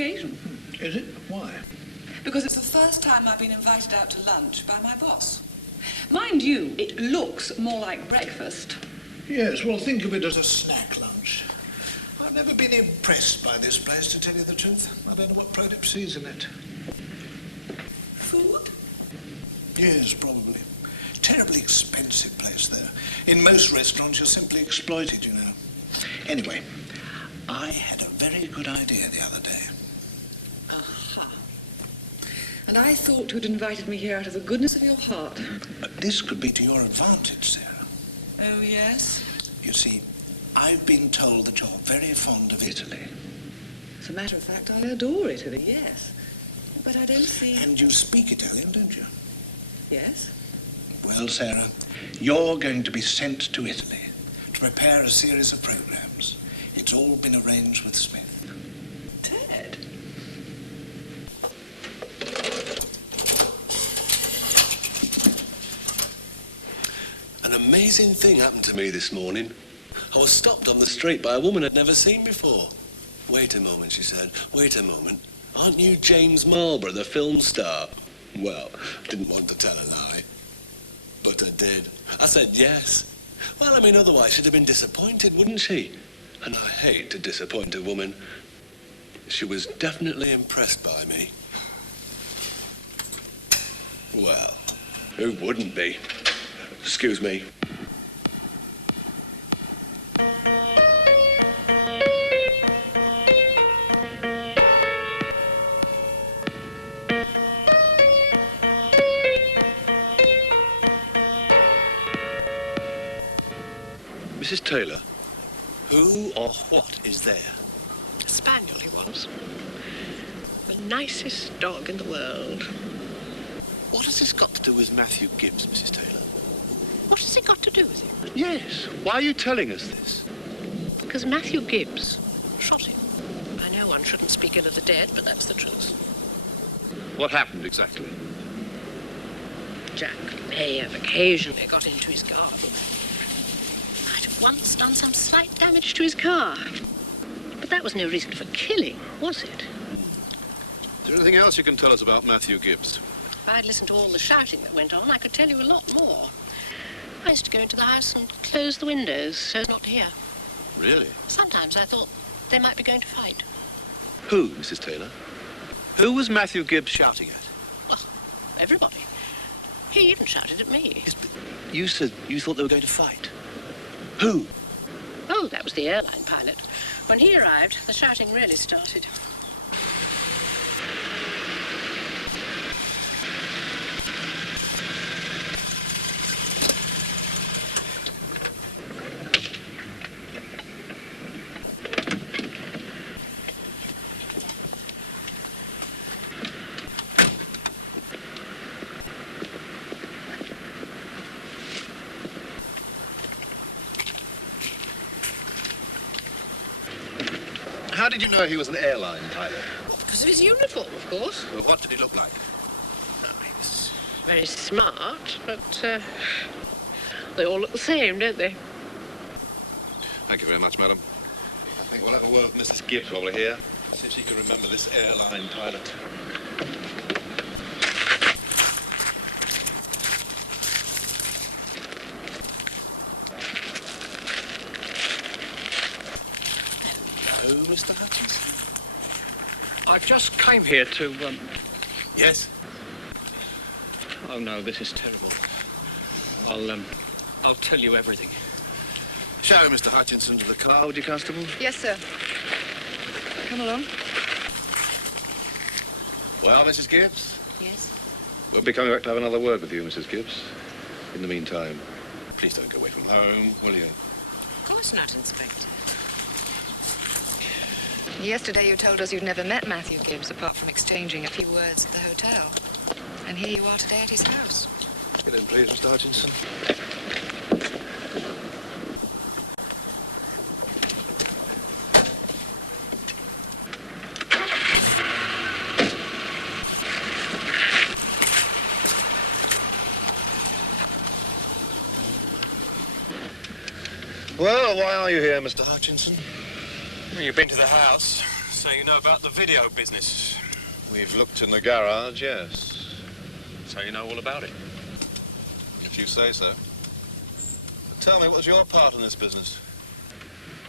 occasion. Is it? Why? Because it's the first time I've been invited out to lunch by my boss. Mind you, it looks more like breakfast. Yes, well, think of it as a snack lunch. I've never been impressed by this place, to tell you the truth. I don't know what product sees in it. Food? Yes, probably. Terribly expensive place there. In most restaurants, you're simply exploited, you know. Anyway, I had a very good idea the other day. Aha. And I thought you'd invited me here out of the goodness of your heart. This could be to your advantage, Sarah. Oh, yes? You see, I've been told that you're very fond of Italy. As a matter of fact, I adore Italy, yes. But I don't see... And you speak Italian, don't you? Yes? Well, Sarah, you're going to be sent to Italy to prepare a series of programs. It's all been arranged with Smith. Ted? An amazing thing happened to me this morning. I was stopped on the street by a woman I'd never seen before. Wait a moment, she said. Wait a moment. Aren't you James Marlborough, the film star? Well, didn't want to tell a lie. But I did. I said yes. Well, I mean, otherwise she'd have been disappointed, wouldn't she? And I hate to disappoint a woman. She was definitely impressed by me. Well, who wouldn't be? Excuse me. Mrs. Taylor, who or what is there? A spaniel he was. The nicest dog in the world. What has this got to do with Matthew Gibbs, Mrs. Taylor? What has it got to do with him? Yes. Why are you telling us this? Because Matthew Gibbs shot him. I know one shouldn't speak ill of the dead, but that's the truth. What happened exactly? Jack may have occasionally got into his garden. Might have once done some slight damage to his car. But that was no reason for killing, was it? Is there anything else you can tell us about Matthew Gibbs? If I'd listened to all the shouting that went on, I could tell you a lot more. I used to go into the house and close the windows so as not to hear. Really? Sometimes I thought they might be going to fight. Who, Mrs. Taylor? Who was Matthew Gibbs shouting at? Well, everybody. He even shouted at me. Yes, but you said you thought they were going to fight. Who? Oh, that was the airline pilot. When he arrived, the shouting really started. How did you know he was an airline pilot? Because of his uniform, of course. Well, what did he look like? Oh, he was very smart, but they all look the same, don't they? Thank you very much, madam. I think we'll have a word with Mrs. Gibbs while we're here. See if she can remember this airline pilot. Hello, Mr. Hutchinson. I just came here to, Yes? Oh, no, this is terrible. I'll tell you everything. Show Mr. Hutchinson to the car, would you, Constable? Yes, sir. Come along. Well, Mrs. Gibbs? Yes. We'll be coming back to have another word with you, Mrs. Gibbs. In the meantime, please don't go away from home, will you? Of course not, Inspector. Yesterday you told us you'd never met Matthew Gibbs apart from exchanging a few words at the hotel. And here you are today at his house. Get in, please, Mr. Hutchinson. Well, why are you here, Mr. Hutchinson? You've been to the house, So you know about the video business? We've looked in the garage, yes. So you know all about it? If you say so. But tell me, what's your part in this business?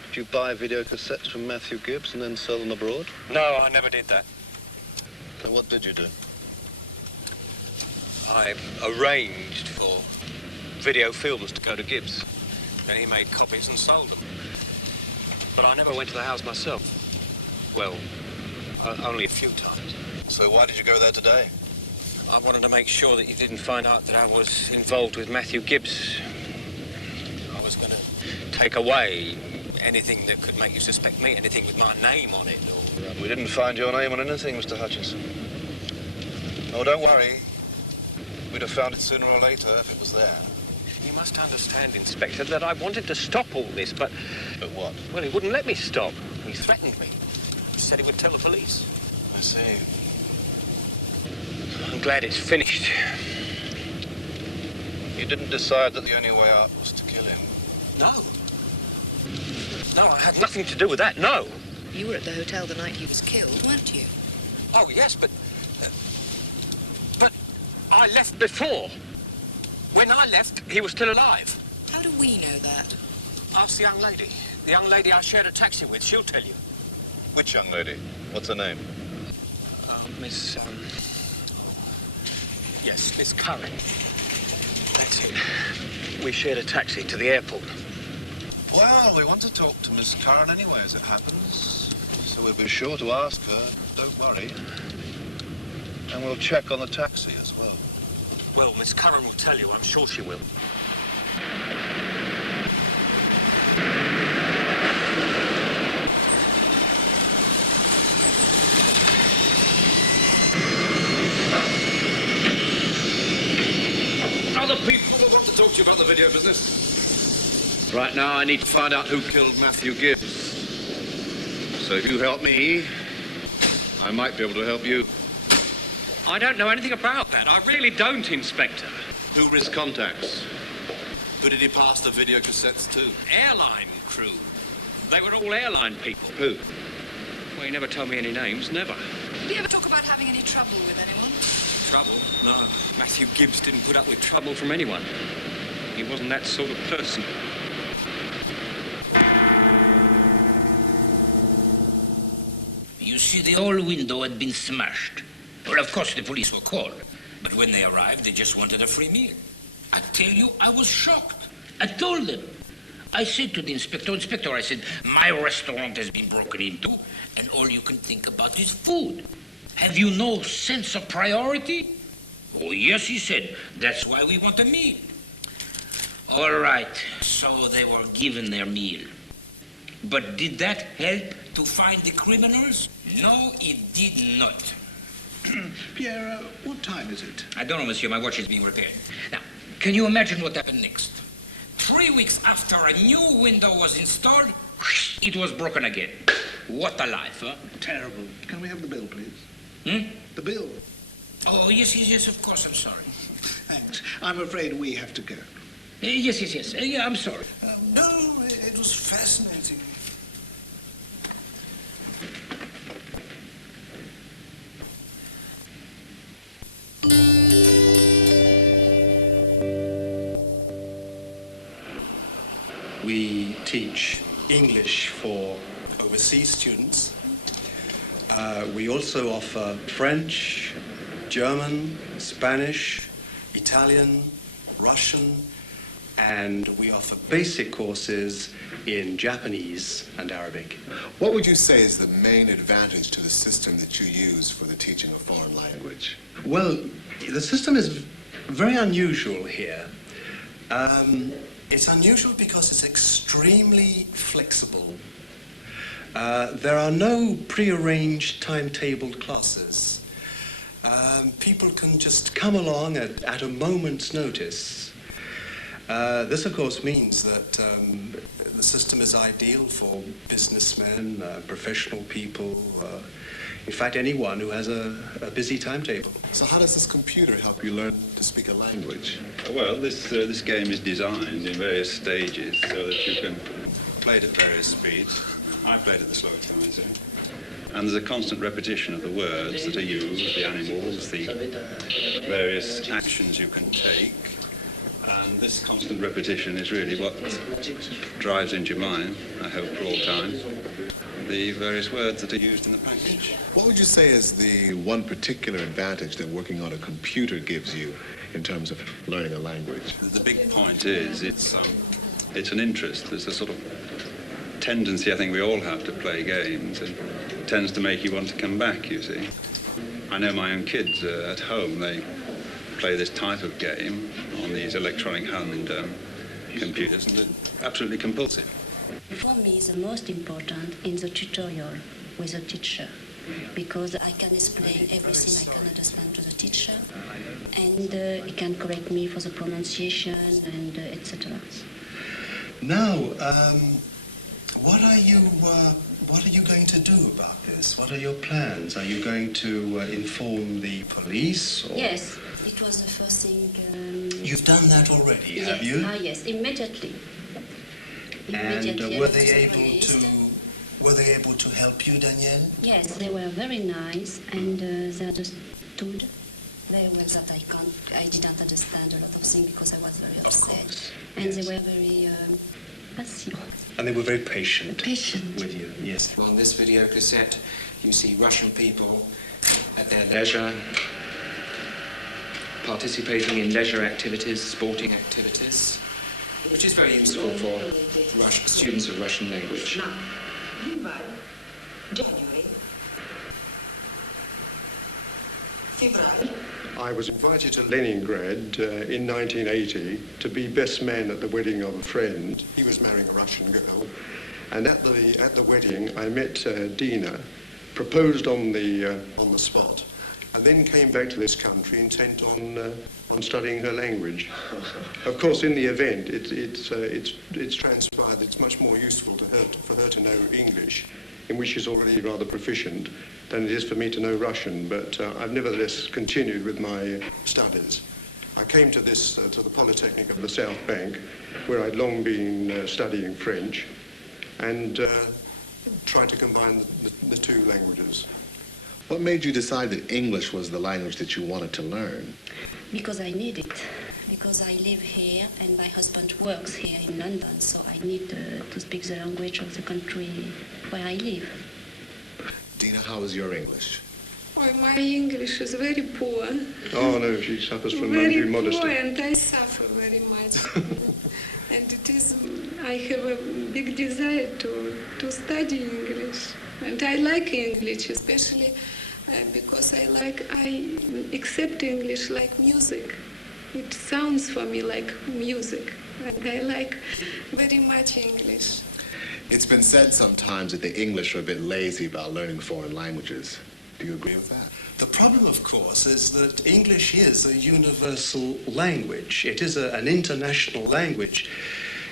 Did you buy video cassettes from Matthew Gibbs and then sell them abroad? No, I never did that. So what did you do? I arranged for video films to go to Gibbs. Then he made copies and sold them. But I never went to the house myself. Well, only a few times. So why did you go there today? I wanted to make sure that you didn't find out that I was involved with Matthew Gibbs. I was going to take away anything that could make you suspect me, anything with my name on it. Or... We didn't find your name on anything, Mr. Hutchinson. Oh, don't worry. We'd have found it sooner or later if it was there. You must understand, Inspector, that I wanted to stop all this, but... But what? Well, he wouldn't let me stop. He threatened me. He said he would tell the police. I see. I'm glad it's finished. You didn't decide that the only way out was to kill him? No. No, I had nothing to do with that, no. You were at the hotel the night he was killed, weren't you? Oh, yes, but I left before. When I left, he was still alive. How do we know that? Ask the young lady. The young lady I shared a taxi with. She'll tell you. Which young lady? What's her name? Miss, Yes, Miss Curran. That's it. We shared a taxi to the airport. Well, we want to talk to Miss Curran anyway, as it happens. So we'll be sure to ask her. Don't worry. And we'll check on the taxi as well. Well, Miss Curran will tell you. I'm sure she will. Other people will want to talk to you about the video business. Right now, I need to find out who killed Matthew Gibbs. So if you help me, I might be able to help you. I don't know anything about that. I really don't, Inspector. Who were his contacts? Who did he pass the video cassettes to? Airline crew. They were all airline people. Who? Well, he never told me any names, never. Did he ever talk about having any trouble with anyone? Trouble? No. Matthew Gibbs didn't put up with trouble from anyone. He wasn't that sort of person. You see, the whole window had been smashed. Well, of course, the police were called. But when they arrived, they just wanted a free meal. I tell you, I was shocked. I told them. I said to the Inspector, I said, my restaurant has been broken into, and all you can think about is food. Have you no sense of priority? Oh, yes, he said. That's why we want a meal. All right, so they were given their meal. But did that help to find the criminals? No, it did not. Pierre, what time is it? I don't know, monsieur. My watch is being repaired. Now, can you imagine what happened next? 3 weeks after a new window was installed, it was broken again. What a life, huh? Terrible. Can we have the bill, please? The bill. Oh, yes, of course, I'm sorry. Thanks. I'm afraid we have to go. Yes. Yeah, I'm sorry. No, it was fascinating. We teach English for overseas students. We also offer French, German, Spanish, Italian, Russian, and we offer basic courses in Japanese and Arabic. What would you say is the main advantage to the system that you use for the teaching of foreign language? Well, the system is very unusual here. It's unusual because it's extremely flexible. There are no prearranged timetabled classes. People can just come along at a moment's notice. This, of course, means that the system is ideal for businessmen, professional people, in fact, anyone who has a busy timetable. So how does this computer help you learn to speak a language? Well, this game is designed in various stages so that you can play it at various speeds. I played at the slowest time, so. And there's a constant repetition of the words that are used, the animals, the various actions you can take. And this constant repetition is really what drives into your mind, I hope for all time, the various words that are used in the package. What would you say is the one particular advantage that working on a computer gives you in terms of learning a language? The big point is it's an interest. There's a sort of tendency I think we all have to play games, and it tends to make you want to come back, you see. I know my own kids at home, they play this type of game on these electronic hand computers, and they're absolutely compulsive. For me, the most important in the tutorial with the teacher, because I can explain everything I can understand to the teacher, and he can correct me for the pronunciation and etc. Now, what are you going to do about this? What are your plans? Are you going to inform the police? Or... Yes, it was the first thing. You've done that already, yes. have you? Yes, immediately. And were they able to help you, Danielle? Yes, they were very nice, and they understood very well that I didn't understand a lot of things because I was very upset, and yes. They were very passive. And they were very patient with you, yes. On this video cassette, you see Russian people at their leisure, participating in leisure activities, sporting activities, which is very useful for students of Russian language. January, February. I was invited to Leningrad in 1980 to be best man at the wedding of a friend. He was marrying a Russian girl, and at the wedding I met Dina, proposed on the spot, and then came back to this country intent on studying her language. Of course, in the event, it's transpired that it's much more useful for her to know English, in which she's already rather proficient, than it is for me to know Russian. But I've nevertheless continued with my studies. I came to the Polytechnic of the South Bank, where I'd long been studying French, and tried to combine the two languages. What made you decide that English was the language that you wanted to learn? Because I need it. Because I live here and my husband works here in London, so I need to speak the language of the country where I live. Dina, how is your English? Oh, my English is very poor. Oh, no, she suffers from undue modesty. Very poor, and I suffer very much. And it is, I have a big desire to study English. And I like English, especially because I accept English like music. It sounds for me like music, and I like very much English. It's been said sometimes that the English are a bit lazy about learning foreign languages. Do you agree with that? The problem, of course, is that English is a universal language. It is an international language.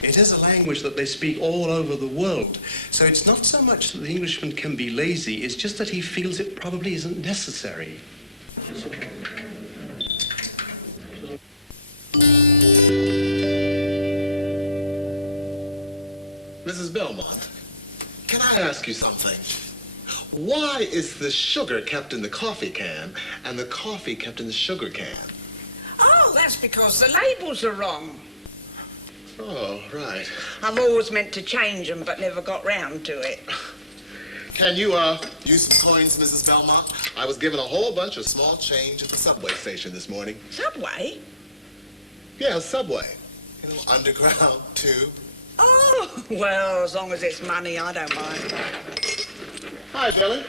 It is a language that they speak all over the world. So it's not so much that the Englishman can be lazy, it's just that he feels it probably isn't necessary. Mrs. Belmont, can I ask you something? Why is the sugar kept in the coffee can and the coffee kept in the sugar can? Oh, that's because the labels are wrong. Oh, right. I've always meant to change them, but never got round to it. Can you, use some coins, Mrs. Belmont? I was given a whole bunch of small change at the subway station this morning. Subway? Yeah, subway. You know, underground, tube. Oh, well, as long as it's money, I don't mind. Hi, Billy.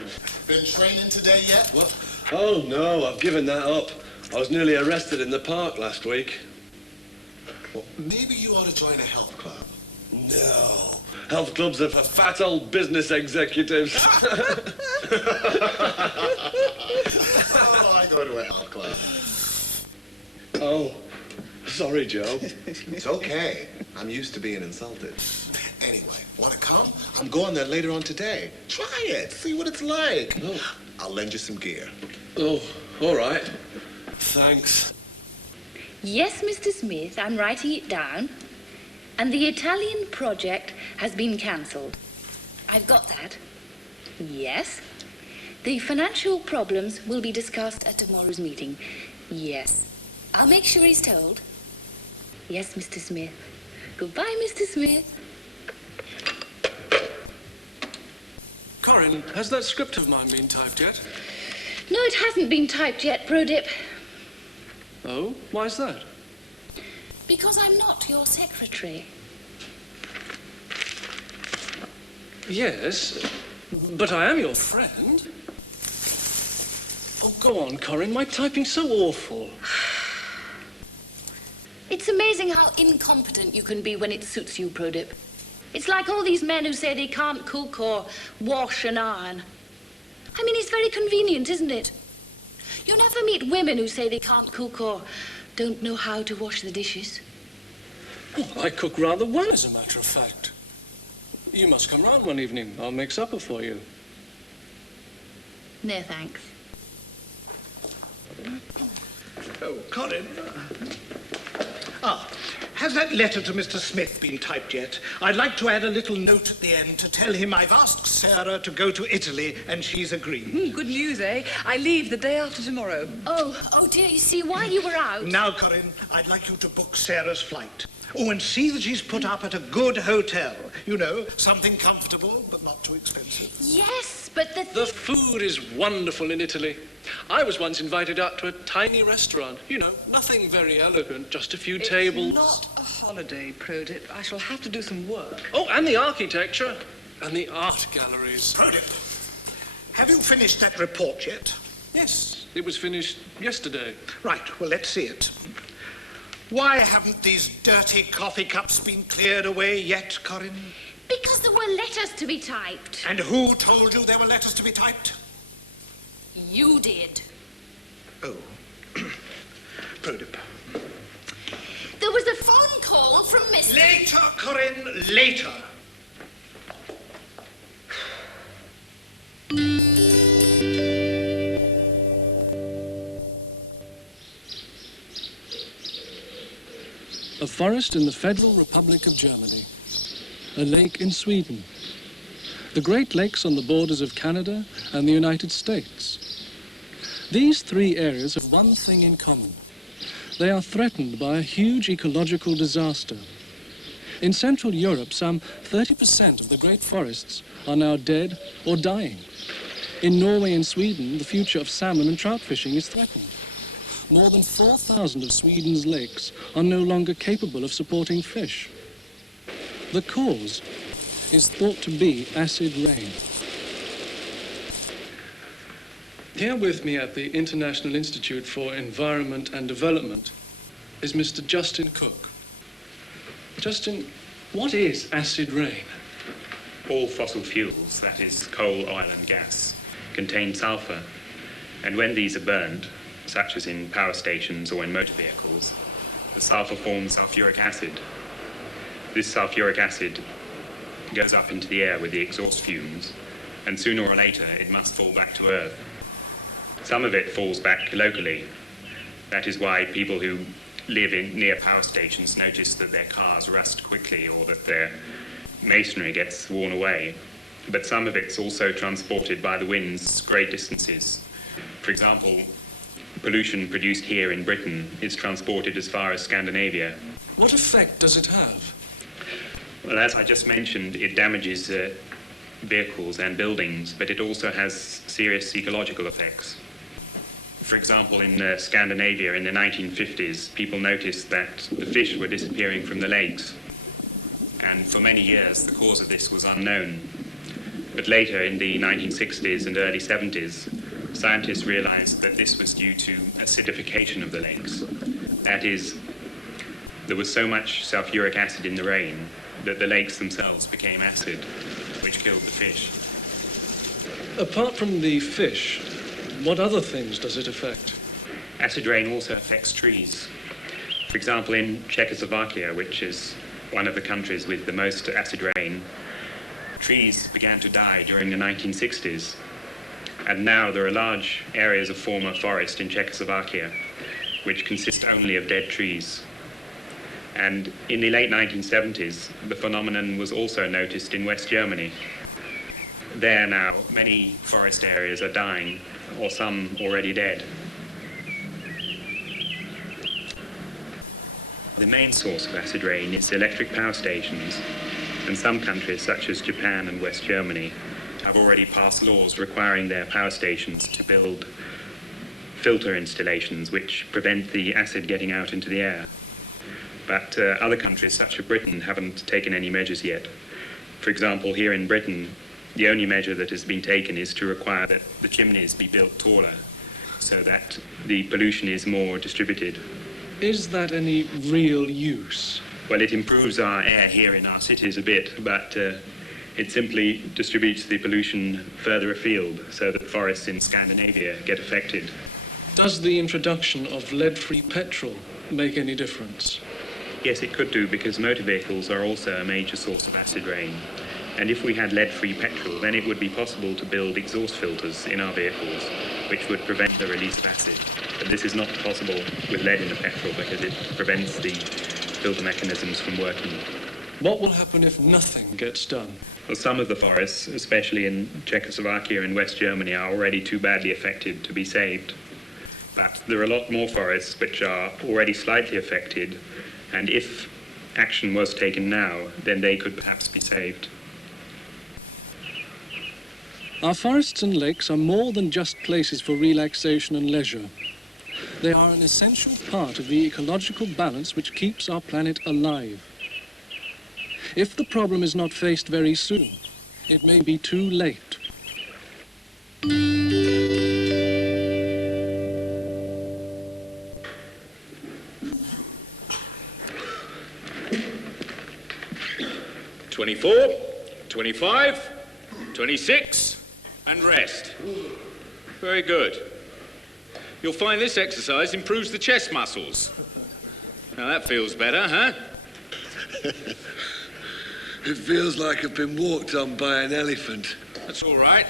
Been training today yet? What? Oh, no, I've given that up. I was nearly arrested in the park last week. Well, maybe you ought to join a health club. No. Health clubs are for fat old business executives. Oh, I go to a health club. Oh, sorry, Joe. It's okay. I'm used to being insulted. Anyway, want to come? I'm going there later on today. Try it. See what it's like. Oh. I'll lend you some gear. Oh, all right. Thanks. Yes, Mr. Smith, I'm writing it down. And the Italian project has been cancelled. I've got that. Yes. The financial problems will be discussed at tomorrow's meeting. Yes. I'll make sure he's told. Yes, Mr. Smith. Goodbye, Mr. Smith. Corinne, has that script of mine been typed yet? No, it hasn't been typed yet, Prodip. Oh, why's that? Because I'm not your secretary. Yes, but I am your friend. Oh, go on, Corinne. My typing's so awful. It's amazing how incompetent you can be when it suits you, Prodip. It's like all these men who say they can't cook or wash and iron. I mean, it's very convenient, isn't it? You never meet women who say they can't cook or don't know how to wash the dishes. Well, I cook rather well, as a matter of fact. You must come round one evening. I'll make supper for you. No, thanks. Oh, Corinne. Has that letter to Mr. Smith been typed yet? I'd like to add a little note at the end to tell him I've asked Sarah to go to Italy and she's agreed. Good news, eh? I leave the day after tomorrow. Oh dear, you see, while you were out... Now, Corinne, I'd like you to book Sarah's flight. Oh, and see that she's put up at a good hotel. You know, something comfortable, but not too expensive. Yes, but The food is wonderful in Italy. I was once invited out to a tiny restaurant. You know, nothing very elegant, just a few tables. It's not a holiday, Prodip. I shall have to do some work. Oh, and the architecture. And the art galleries. Prodip, have you finished that report yet? Yes, it was finished yesterday. Right, well, let's see it. Why haven't these dirty coffee cups been cleared away yet, Corinne? Because there were letters to be typed. And who told you there were letters to be typed? You did. Oh. Prodip. There was a phone call from Mr... Later, Corinne, later. A forest in the Federal Republic of Germany. A lake in Sweden. The Great Lakes on the borders of Canada and the United States. These three areas have one thing in common. They are threatened by a huge ecological disaster. In Central Europe, some 30% of the great forests are now dead or dying. In Norway and Sweden, the future of salmon and trout fishing is threatened. More than 4,000 of Sweden's lakes are no longer capable of supporting fish. The cause is thought to be acid rain. Here with me at the International Institute for Environment and Development is Mr. Justin Cook. Justin, what is acid rain? All fossil fuels, that is coal, oil and gas, contain sulfur, and when these are burned, such as in power stations or in motor vehicles, the sulfur forms sulfuric acid. This sulfuric acid goes up into the air with the exhaust fumes, and sooner or later it must fall back to Earth. Some of it falls back locally. That is why people who live near power stations notice that their cars rust quickly or that their masonry gets worn away. But some of it's also transported by the winds great distances. For example, pollution produced here in Britain is transported as far as Scandinavia. What effect does it have? Well, as I just mentioned, it damages vehicles and buildings, but it also has serious ecological effects. For example, in Scandinavia in the 1950s, people noticed that the fish were disappearing from the lakes. And for many years, the cause of this was unknown. But later, in the 1960s and early 70s, scientists realized that this was due to acidification of the lakes. That is, there was so much sulfuric acid in the rain that the lakes themselves became acid, which killed the fish. Apart from the fish, what other things does it affect? Acid rain also affects trees. For example, in Czechoslovakia, which is one of the countries with the most acid rain, trees began to die during the 1960s. And now there are large areas of former forest in Czechoslovakia, which consist only of dead trees. And in the late 1970s, the phenomenon was also noticed in West Germany. there now, many forest areas are dying, or some already dead. The main source of acid rain is electric power stations, and some countries, such as Japan and West Germany, have already passed laws requiring their power stations to build filter installations which prevent the acid getting out into the air. But other countries, such as Britain, haven't taken any measures yet. For example, here in Britain, the only measure that has been taken is to require that the chimneys be built taller so that the pollution is more distributed. Is that any real use? Well, it improves our air here in our cities a bit, but it simply distributes the pollution further afield so that forests in Scandinavia get affected. Does the introduction of lead-free petrol make any difference? Yes, it could do, because motor vehicles are also a major source of acid rain. And if we had lead-free petrol, then it would be possible to build exhaust filters in our vehicles, which would prevent the release of acid. But this is not possible with lead in the petrol because it prevents the filter mechanisms from working. What will happen if nothing gets done? Well, some of the forests, especially in Czechoslovakia and West Germany, are already too badly affected to be saved. But there are a lot more forests which are already slightly affected, and if action was taken now, then they could perhaps be saved. Our forests and lakes are more than just places for relaxation and leisure. They are an essential part of the ecological balance which keeps our planet alive. If the problem is not faced very soon, it may be too late. "24, 25, 26, and rest." Very good. You'll find this exercise improves the chest muscles. Now that feels better, huh? It feels like I've been walked on by an elephant. That's all right.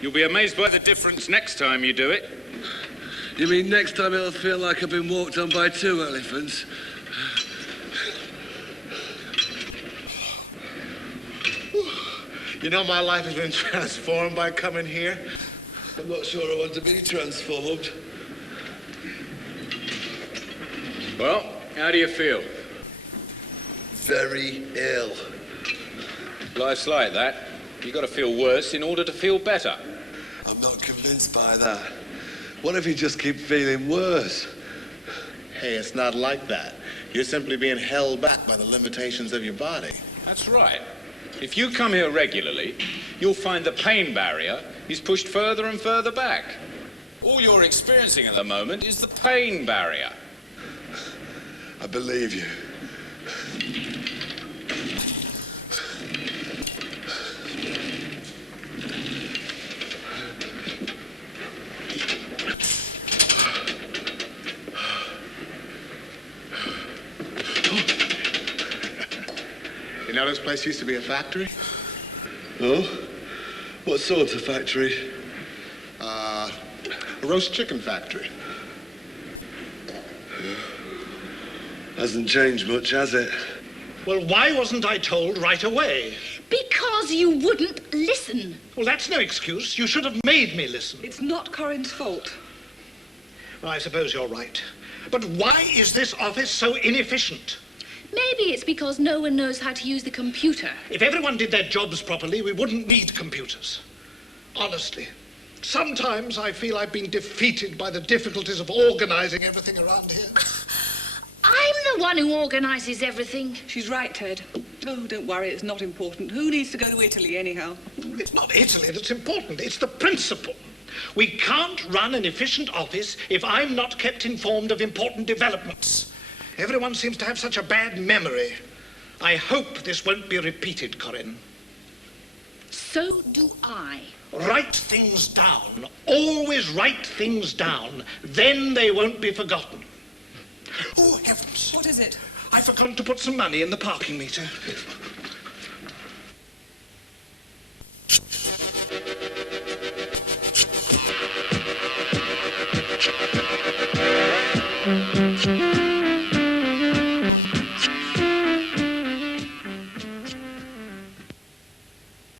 You'll be amazed by the difference next time you do it. You mean next time it'll feel like I've been walked on by 2 elephants? You know, my life has been transformed by coming here. I'm not sure I want to be transformed. Well, how do you feel? Very ill. Life's like that. You've got to feel worse in order to feel better. I'm not convinced by that. What if you just keep feeling worse? Hey, it's not like that. You're simply being held back by the limitations of your body. That's right. If you come here regularly, you'll find the pain barrier is pushed further and further back. All you're experiencing at the moment is the pain barrier. I believe you. You know, this place used to be a factory. Oh? What sort of factory? A roast chicken factory. Hasn't changed much, has it? Well, why wasn't I told right away? Because you wouldn't listen. Well, that's no excuse. You should have made me listen. It's not Corinne's fault. Well, I suppose you're right. But why is this office so inefficient? Maybe it's because no one knows how to use the computer. If everyone did their jobs properly, we wouldn't need computers. Honestly. Sometimes I feel I've been defeated by the difficulties of organizing everything around here. I'm the one who organises everything. She's right, Ted. Oh, don't worry, it's not important. Who needs to go to Italy, anyhow? It's not Italy that's important. It's the principle. We can't run an efficient office if I'm not kept informed of important developments. Everyone seems to have such a bad memory. I hope this won't be repeated, Corinne. So do I. Write things down. Always write things down. Then they won't be forgotten. Oh, heavens. What is it? I forgot to put some money in the parking meter.